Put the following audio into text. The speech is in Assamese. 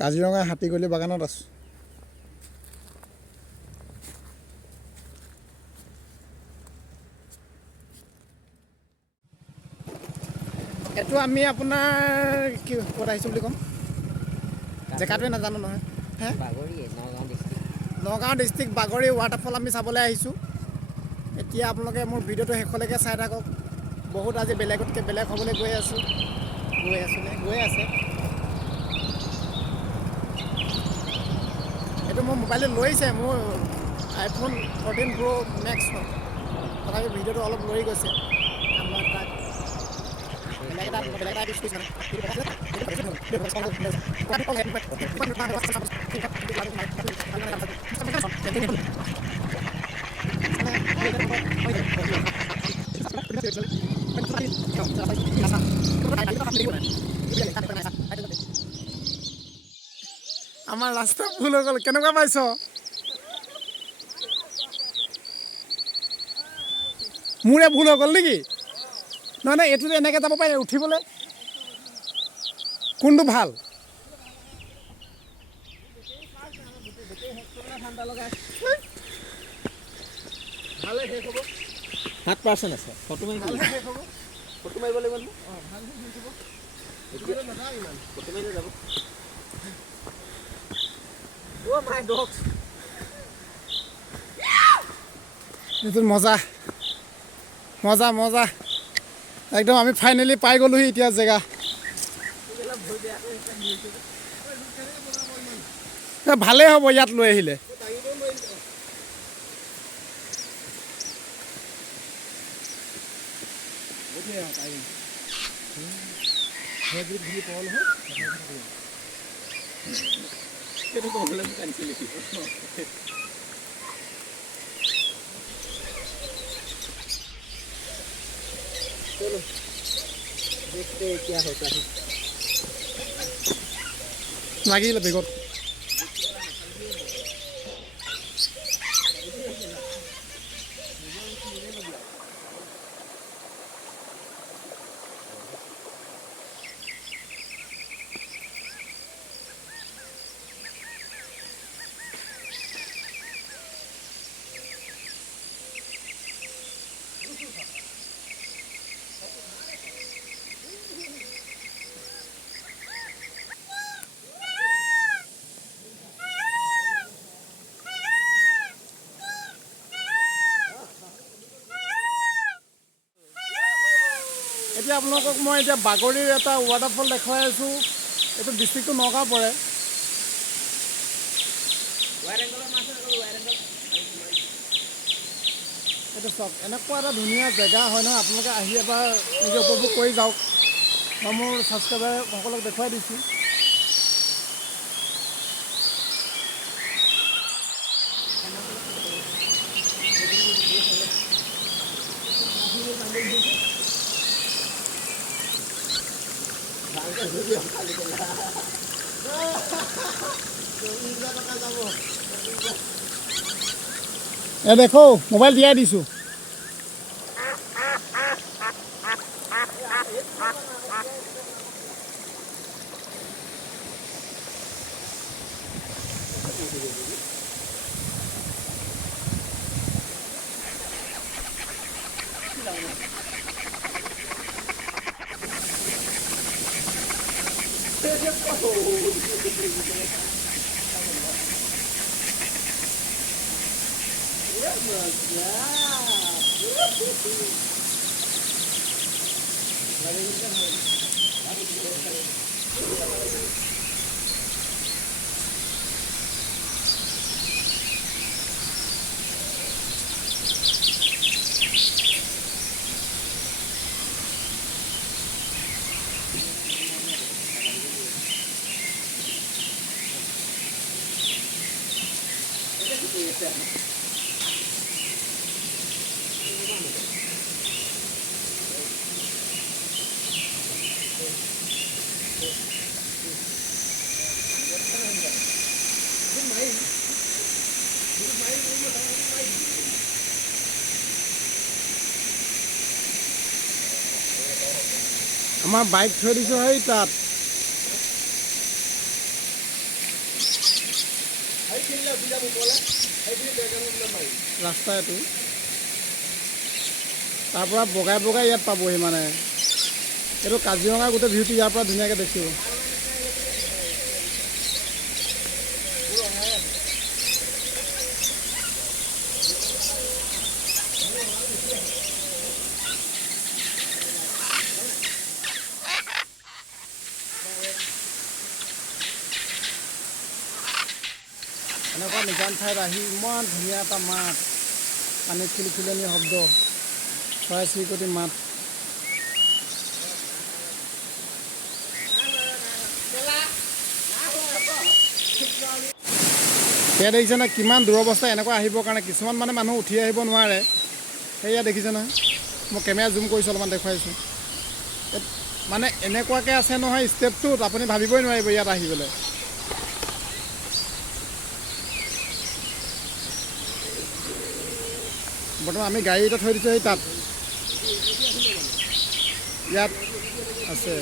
কাজিৰঙা হাতীগলি বাগানত আছোঁ। এইটো আমি আপোনাৰ কি ক'ত আহিছোঁ বুলি ক'ম, জেগাটোৱে নাজানো নহয়। হে, নগাঁও ডিষ্ট্ৰিক্ট বাগৰি ৱাটাৰফল আমি চাবলৈ আহিছোঁ। এতিয়া আপোনালোকে মোৰ ভিডিঅ'টো শেষলৈকে চাই থাকক। বহুত আজি বেলেগতকৈ বেলেগ হ'বলৈ গৈ আছে। এইটো মোৰ মোবাইলটো লৈছে, মোৰ iPhone 14 Pro Max হয়। তথাপি ভিডিঅ'টো অলপ লৈ গৈছে। বেলেগ এটা ইউজ কৰিছে আমাৰ ৰাস্তা ভুল হৈ গ'ল। কেনেকুৱা পাইছ? মোৰে ভুল হৈ গ'ল নেকি? নহয় নহয়, এইটোতো এনেকৈ যাব পাৰে উঠিবলৈ। কোনটো ভাল? ভালে শেষ হ'ব। 7% আছে। ফটো মাৰিব লাগিব নে? ফটো মাৰিলে যাব। অ' মাই ডগছ। এইটো মজা একদম। আমি ফাইনেলি পাই গ'লোহি এতিয়া জেগা। ভালেই হ'ব ইয়াত লৈ আহিলে। সেইটো ক'বলৈ মোক আনিছিল নেকি? चलो देखते हैं क्या होता है। লাগিলে বেগত। এতিয়া আপোনালোকক মই এতিয়া বাগৰিৰ এটা ৱাটাৰফল দেখুৱাই আছোঁ। এইটো ডিষ্ট্ৰিক্টটো নগাঁও পৰে। এইটো চাওক, এনেকুৱা এটা ধুনীয়া জেগা হয় নহয়। আপোনালোকে আহি এবাৰ নিজে উপভোগ কৰি যাওক। মই মোৰ ছাবস্ক্ৰাইবাৰসকলক দেখুৱাই দিছোঁ। দেখো মোবাইল দিয়াই দিছোঁ। আমাৰ বাইক থৈ দিছোঁ সেই তাত। ৰাস্তা এইটো তাৰ পৰা বগাই বগাই ইয়াত পাবহি মানে এইটো কাজিৰঙা গোটেই ভিউটো ইয়াৰ পৰা ধুনীয়াকৈ দেখিব এনেকুৱা নিজান ঠাইত আহি ইমান ধুনীয়া এটা মাত পানীত খিলখিলনি শব্দ চৰাই চিৰিকটি মাত সেয়া দেখিছে নহয় কিমান দূৰৱস্থা এনেকুৱা আহিবৰ কাৰণে কিছুমান মানে মানুহ উঠি আহিব নোৱাৰে সেয়া দেখিছে নহয় মই কেমেৰা জুম কৰিছোঁ অলপমান দেখুৱাইছোঁ মানে এনেকুৱাকৈ আছে নহয় ষ্টেপটোত আপুনি ভাবিবই নোৱাৰিব ইয়াত আহিবলৈ বৰ্তমান আমি গাড়ী এটা থৈ দিছোঁ সেই তাত ইয়াত আছে